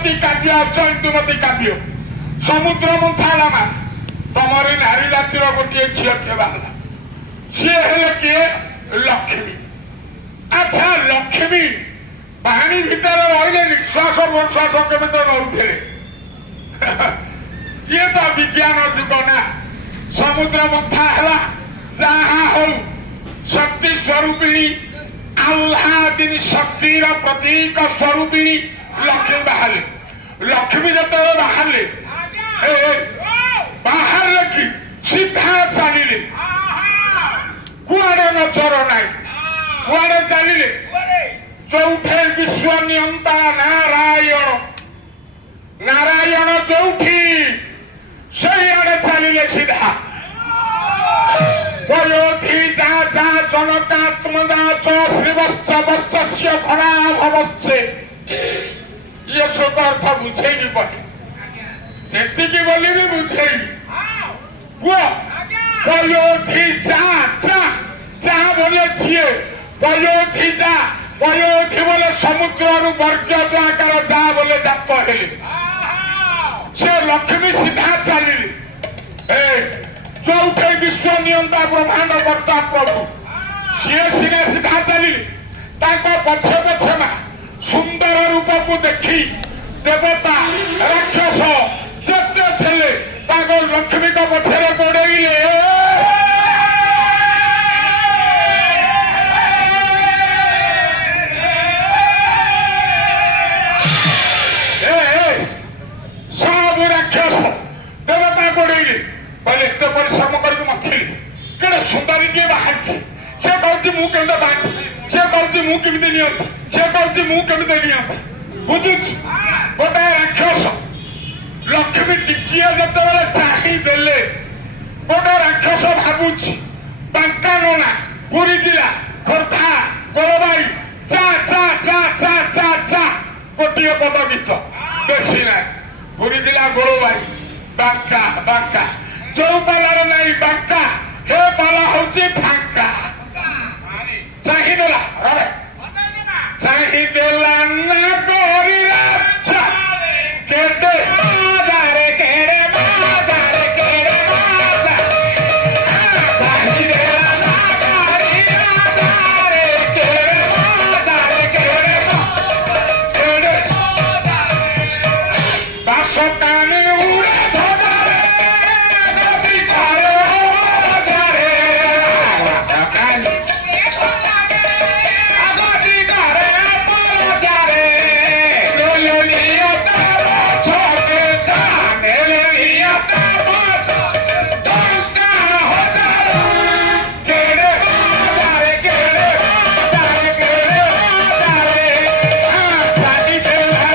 ଇନ୍ଦୁମତୀ କାବ୍ୟ ଅଛ ଇନ୍ଦୁମତୀ କାବ୍ୟ ସମୁଦ୍ର ମନ୍ଥା ହେଲା ତମରି ନାରୀ ଜାତିର ଗୋଟିଏ ଝିଅଟିଏ ବାହାରିଲା ସିଏ ହେଲେ କିଏ ଲକ୍ଷ୍ମୀ। ଆଚ୍ଛା ଲକ୍ଷ୍ମୀ ପାଣି ଭିତରେ ରହିଲେ ନିଶ୍ୱାସ ପ୍ରଶ୍ୱାସ କେମିତି ନଉଥିଲେ ଇଏ ତ ବିଜ୍ଞାନ ଯୁଗ ନା। ସମୁଦ୍ର ମନ୍ଥା ହେଲା ଯାହା ହଉ ଶକ୍ତି ସ୍ୱରୂପିଣୀ ଆହ୍ଲାଦିନୀ ଶକ୍ତିର ପ୍ରତୀକ ସ୍ୱରୂପିଣୀ ଲକ୍ଷ୍ମୀ ବାହାରିଲେ। ଲକ୍ଷ୍ମୀ ଯେତେବେଳେ ବାହାରିଲେ ବାହାରିଲେ କି ସିଧା ଚାଲିଲେ କୁଆଡେ ନଜର ନାହିଁ କୁଆଡେ ଚାଲିଲେ ଯୋଉଠେ ବିଶ୍ୱ ନିୟନ୍ତା ନାରାୟଣ ନାରାୟଣ ଯୋଉଠି ସେଇଆଡେ ଚାଲିଲେ ସିଧା। ବୟୋଧି ଯା ଯା ଜନତାତ୍ମଦା চ ଶ୍ରୀବସ୍ତ ବସ୍ତସ୍ୟ ଖରା ଭବସ୍ତେ ଇଏ ସବୁ ଅର୍ଥ ବୁଝେଇବି ବୋଲି ଯେତିକି ବୋଲି ବି ବୁଝେଇବି। କୁହ ବୟୋଧି ଯା ଯା ଯା ବୋଲେ ଝିଏ ବୟୋଧି ଯା ବୟୋଧି ବୋଲେ ସମୁଦ୍ରରୁ ବର୍ଗ୍ୟ ଆକାର ଯା ବୋଲେ ଜାତ ହେଲେ ସେ ଲକ୍ଷ୍ମୀ ସିଧା ଚାଲିଲେ ଯୋଉଠେ ବିଶ୍ୱ ନିୟନ୍ତା ବ୍ରହ୍ମାଣ୍ଡ କର୍ତ୍ତା ପ୍ରଭୁ ସିଏ ସିନା ସିଧା ଚାଲିଲେ ତାଙ୍କ ପଛେ ପଛେ ମା ସୁନ୍ଦର ରୂପକୁ ଦେଖି ଦେବତା ରାକ୍ଷସ ଯେତେ ଥିଲେ ତାଙ୍କ ଲକ୍ଷ୍ମୀଙ୍କ ପଛରେ ଗୋଡେଇଲେ ସବୁ ରାକ୍ଷସ ଦେବତା ଗୋଡେଇଲେ କହିଲେ ଏତେ ପରିଶ୍ରମ କରିକି ମଥିଲି କେଡେ ସୁନ୍ଦରୀ ଟିଏ ବାହାରିଛି ସେ କହୁଛି ମୁଁ କେମିତି ବାହାରି ସେ କହୁଛି ମୁଁ କେମିତି ନିଅନ୍ତି ସେ କହୁଛି ମୁଁ କେମିତି ନିଅନ୍ତି ବୁଝୁଛି। ଗୋଟେ ରାକ୍ଷସ ଲକ୍ଷ୍ମୀ ଟିକିଏ ଯେତେବେଳେ ଚାହିଁ ଦେଲେ ଗୋଟେ ରାକ୍ଷସ ଭାବୁଛି ବାଙ୍କା ନଣା ପୁରୀ ଜିଲ୍ଲା ଖୋର୍ଦ୍ଧା ଗୋଳବାଇ ଚା ଚା ଚା ଚା ଚା ଚା ଗୋଟିଏ ପଦ ଗୀତ ବେଶୀ ନାହିଁ ପୁରୀ ଜିଲ୍ଲା ଗୋଳବାଇ ବାଙ୍କା ବାଙ୍କା ଯୋଉ ପାଲାରେ ନାହିଁ ବାଙ୍କା ହେ ପାଲା ହଉଛି ଫାଙ୍କା। ଚାହିଁଦେଲା ଚାହିଁଦେଲା ନା କରି ରାଜା କେଡେ ବାଜାରେ କେଡେ ବାଜାରେ କେଡେ ବାଜା ଚାହିଁଦେଲା ନା କରି ରାଜାରେ କେଡେ ବାଜାରେ କେଡେ କେଡେ ବାସ କାନେ ଉଡେ ଧରାରେ ଗତି କରେ ରାଜାରେ କାନେ ଗତି କରେ ରାଜାରେ ନେଲେ ନିୟତା ଛକେ ନେଲେ ନିୟତା ଟଙ୍କା ହଜାର କେଡେ ହଜାରେ କେଡେ ହଜାରେ କେଡେ ହଜାରେ ଚାଲିଦେଲା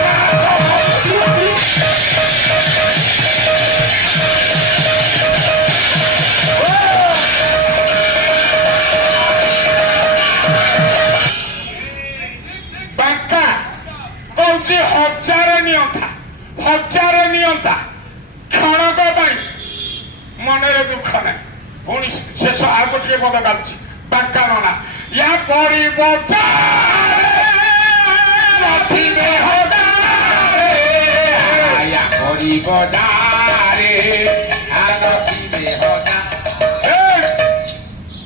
ବାଙ୍କା କହୁଛି ହଜାରେ ନିଅନ୍ତା କ୍ଷଣକ ପାଇଁ ମନରେ ଦୁଃଖ ନାହିଁ ପୁଣି ଶେଷ ଆଉ ଗୋଟିଏ ପଦ ଗାଉଛି ବାଙ୍କା ନନା ୟା ପଡିବ ନଥିବେ ହଜାରେ ୟା ପଡିବ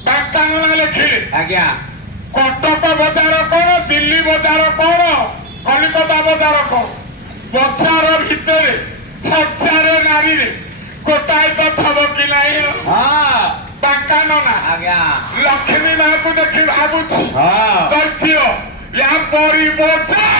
ବାଙ୍କା ନନା ଲେଖିଲେ ଆଜ୍ଞା କଟକ ବଜାର କଣ ଦିଲ୍ଲୀ ବଜାର କଣ କଲିକତା ବଜାର କଣ ବଜାର ଭିତରେ ହଜାରେ ନାରୀରେ ଗୋଟାଏ ତ ଥବ କି ନାହିଁ ବାଙ୍କା ନନା ଆଜ୍ଞା ଲକ୍ଷ୍ମୀ ମାକୁ ଦେଖି ଭାବୁଛି ହଁ ଦୈତ୍ୟ ୟା ପରି ବଜାର